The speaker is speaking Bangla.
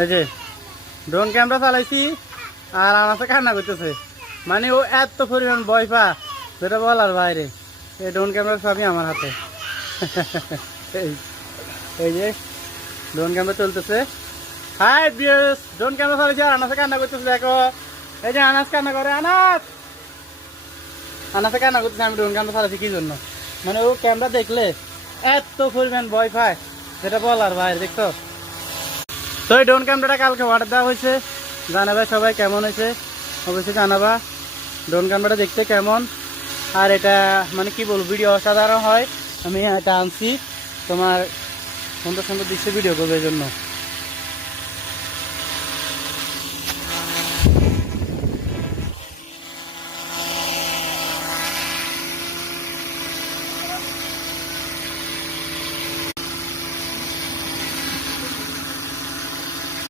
এই যে ড্রোন ক্যামেরা চালাইছি আর আনাসে কান্না করতেছে, মানে ও এত পরিমাণ ভয় পা যেটা বলার বাইরে। এই ড্রোন ক্যামেরা সবই আমার হাতে। এই যে ড্রোন ক্যামেরা চলতেছে। হাই বিয়ার্স, ড্রোন ক্যামেরা চালাইছি আর আনাসে কান্না করতেছে, দেখো। এই যে আনাস কান্না করে, আনাসে কান্না করতেছে। আমি ড্রোন ক্যামেরা চালাইছি কি জন্য, মানে ও ক্যামেরা দেখলে এত পরিমাণ ভয় পায় যেটা বলার বাইরে, দেখছো। তো এই ড্রোন ক্যামেরাটা কালকে অর্ডার দেওয়া হয়েছে, জানাবে সবাই কেমন হয়েছে, অবশ্যই জানাবা ড্রোন ক্যামেরাটা দেখতে কেমন। আর এটা মানে কি বলবো, ভিডিও অসাধারণ হয়। আমি এটা আনছি তোমার সুন্দর সুন্দর দৃশ্য ভিডিও করবো এই জন্য।